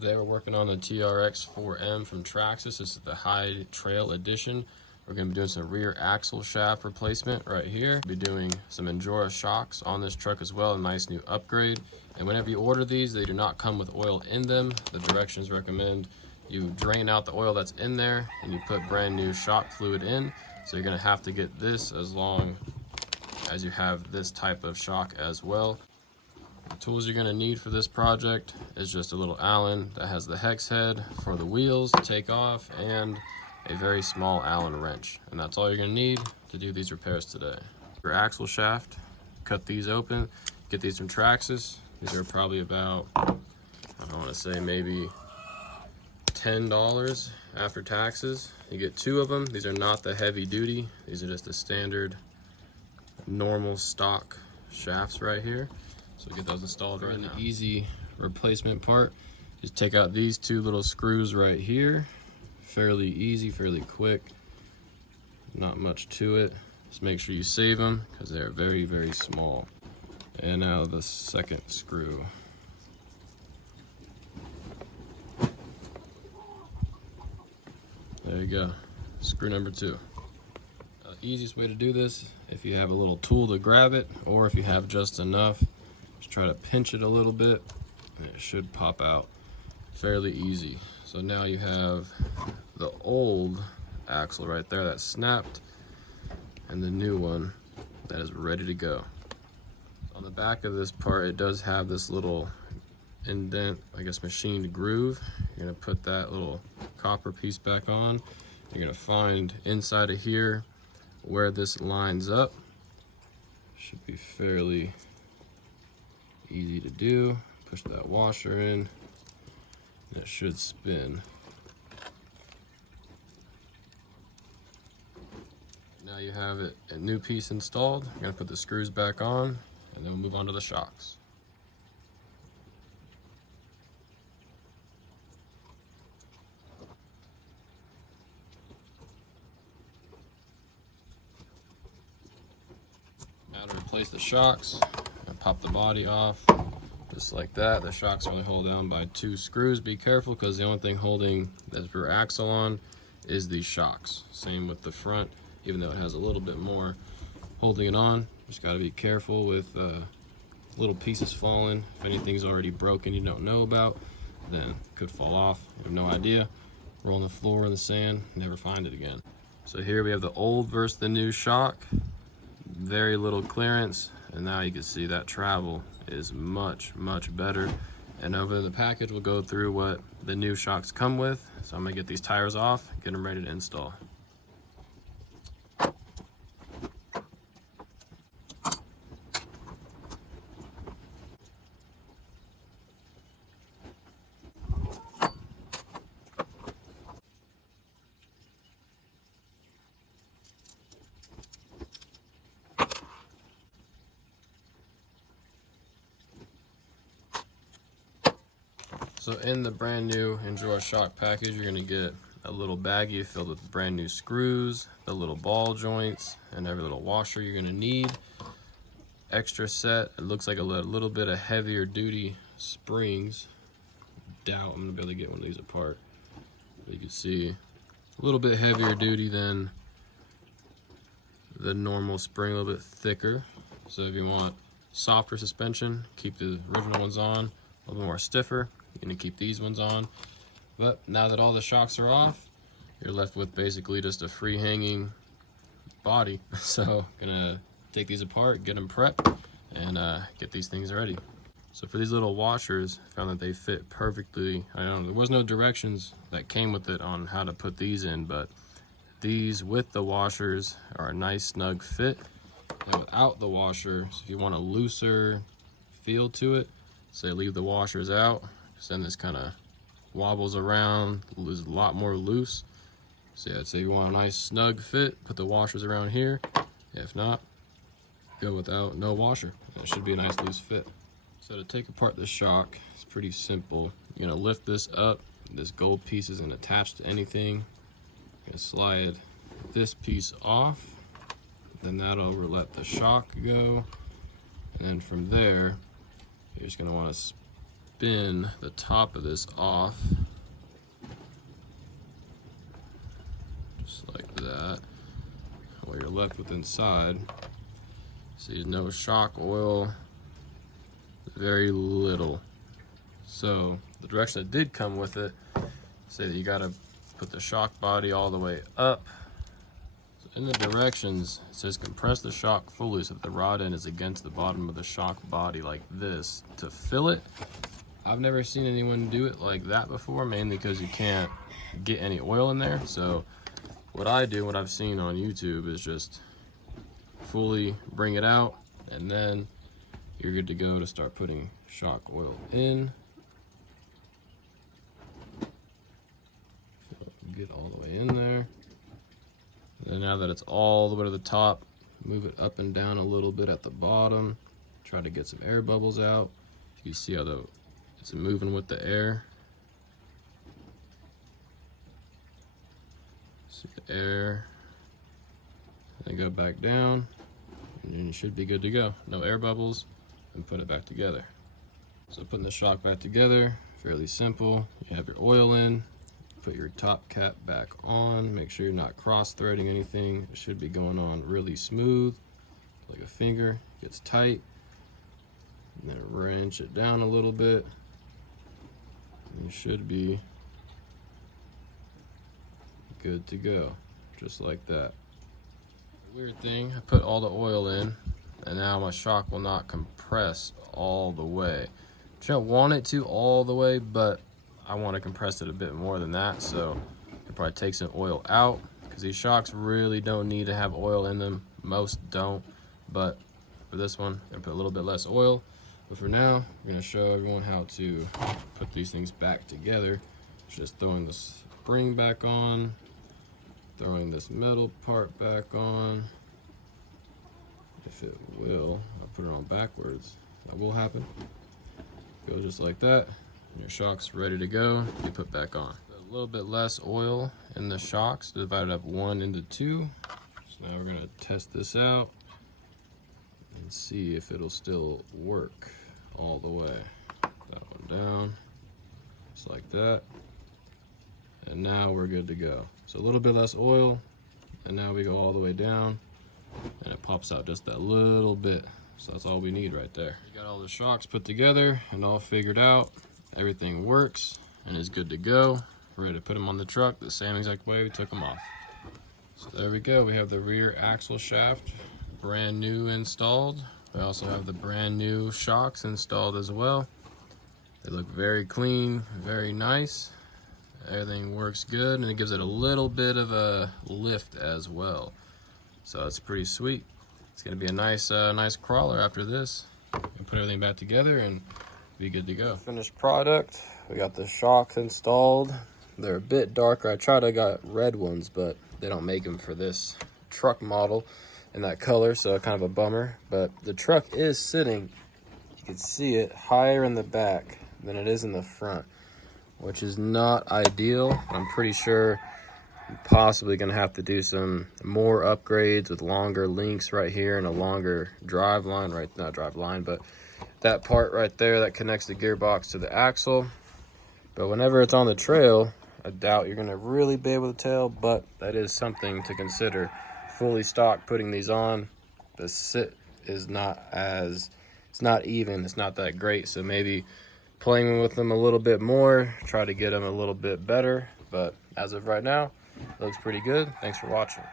Today we're working on the TRX4m from Traxxas. This is the High Trail Edition. We're going to be doing some rear axle shaft replacement right here. We'll be doing some INJORA shocks on this truck as well, a nice new upgrade. And whenever you order these, they do not come with oil in them. The directions recommend you drain out the oil that's in there and you put brand new shock fluid in. So you're going to have to get this as long as you have this type of shock as well. The tools you're going to need for this project is just a little Allen that has the hex head for the wheels to take off and a very small Allen wrench. And that's all you're going to need to do these repairs today. Your axle shaft, cut these open, get these from Traxxas. These are probably about, I want to say maybe $10 after taxes. You get 2 of them. These are not the heavy duty. These are just the standard normal stock shafts right here. So get those installed right now. The easy replacement part, just take out these 2 little screws right here. Fairly easy, fairly quick. Not much to it. Just make sure you save them because they're very, very small. And now the second screw. There you go. Screw number 2. Easiest way to do this, if you have a little tool to grab it, or if you have just enough, just try to pinch it a little bit and it should pop out fairly easy. So now you have the old axle right there that snapped and the new one that is ready to go. On the back of this part, it does have this little indent, I guess machined groove. You're gonna put that little copper piece back on. You're gonna find inside of here where this lines up. Should be fairly easy to do. Push that washer in, and it should spin. Now you have it, a new piece installed. I'm gonna put the screws back on, and then we'll move on to the shocks. Now to replace the shocks, I pop the body off just like that. The shocks are only held down by 2 screws. Be careful because the only thing holding that rear axle on is these shocks. Same with the front, even though it has a little bit more holding it on. Just got to be careful with little pieces falling. If anything's already broken you don't know about, then it could fall off. You have no idea. Roll on the floor in the sand, never find it again. So here we have the old versus the new shock. Very little clearance, and now you can see that travel is much, much better. And over in the package we'll go through what the new shocks come with. So I'm gonna get these tires off, get them ready to install. So in the brand new INJORA shock package, you're gonna get a little baggie filled with brand new screws, the little ball joints, and every little washer you're gonna need. Extra set, it looks like a little bit of heavier duty springs. Doubt I'm gonna be able to get one of these apart. But you can see a little bit heavier duty than the normal spring, a little bit thicker. So if you want softer suspension, keep the original ones on. A little more stiffer, you're gonna keep these ones on. But now that all the shocks are off, you're left with basically just a free hanging body. So gonna take these apart, get them prepped, and get these things ready. So for these little washers, I found that they fit perfectly. I don't know, there was no directions that came with it on how to put these in, but these with the washers are a nice snug fit. And without the washers, if you want a looser feel to it, say leave the washers out, then this kind of wobbles around, is a lot more loose. So yeah, I'd say you want a nice snug fit, put the washers around here. If not, go without no washer. That should be a nice loose fit. So to take apart the shock, it's pretty simple. You're gonna lift this up, this gold piece isn't attached to anything. You're gonna slide this piece off, then that'll let the shock go. And then from there, you're just gonna wanna spin the top of this off, just like that, while you're left with inside. See, no shock oil, very little. So the direction that did come with it, say that you gotta put the shock body all the way up. In the directions, it says compress the shock fully so that the rod end is against the bottom of the shock body like this to fill it. I've never seen anyone do it like that before, mainly because you can't get any oil in there. So what I do, what I've seen on YouTube, is just fully bring it out, and then you're good to go to start putting shock oil in. So get all the way in there. And now that it's all the way to the top, move it up and down a little bit at the bottom. Try to get some air bubbles out. You see how it's moving with the air. See the air. And then go back down, and you should be good to go. No air bubbles, and put it back together. So putting the shock back together, fairly simple. You have your oil in. Put your top cap back on. Make sure you're not cross-threading anything. It should be going on really smooth, like a finger. Gets tight. And then wrench it down a little bit. And you should be good to go, just like that. Weird thing, I put all the oil in, and now my shock will not compress all the way. You don't want it to all the way, but I want to compress it a bit more than that, so it probably takes some oil out, because these shocks really don't need to have oil in them. Most don't, but for this one, I'm gonna put a little bit less oil. But for now, I'm gonna show everyone how to put these things back together. Just throwing the spring back on, throwing this metal part back on. If it will, I'll put it on backwards. That will happen. Go just like that. Your shock's ready to go, you put back on. A little bit less oil in the shocks, divided up 1 into 2. So now we're gonna test this out and see if it'll still work all the way. That one down, just like that. And now we're good to go. So a little bit less oil, and now we go all the way down, and it pops out just that little bit. So that's all we need right there. We got all the shocks put together and all figured out. Everything works and is good to go. We're ready to put them on the truck the same exact way we took them off. So there we go. We have the rear axle shaft brand new installed. We also have the brand new shocks installed as well. They look very clean, very nice. Everything works good, and it gives it a little bit of a lift as well. So it's pretty sweet. It's gonna be a nice nice crawler after this. And put everything back together and be good to go. Finished product. We got the shocks installed. They're a bit darker. I tried to got red ones, but they don't make them for this truck model in that color, so kind of a bummer. But the truck is sitting, you can see it, higher in the back than it is in the front, which is not ideal. I'm pretty sure I'm possibly gonna have to do some more upgrades with longer links right here and a longer drive line, right, not drive line, but that part right there that connects the gearbox to the axle. But whenever it's on the trail, I doubt you're gonna really be able to tell, but that is something to consider. Fully stock putting these on, the sit is not as, it's not even, it's not that great. So maybe playing with them a little bit more, try to get them a little bit better. But as of right now, it looks pretty good. Thanks for watching.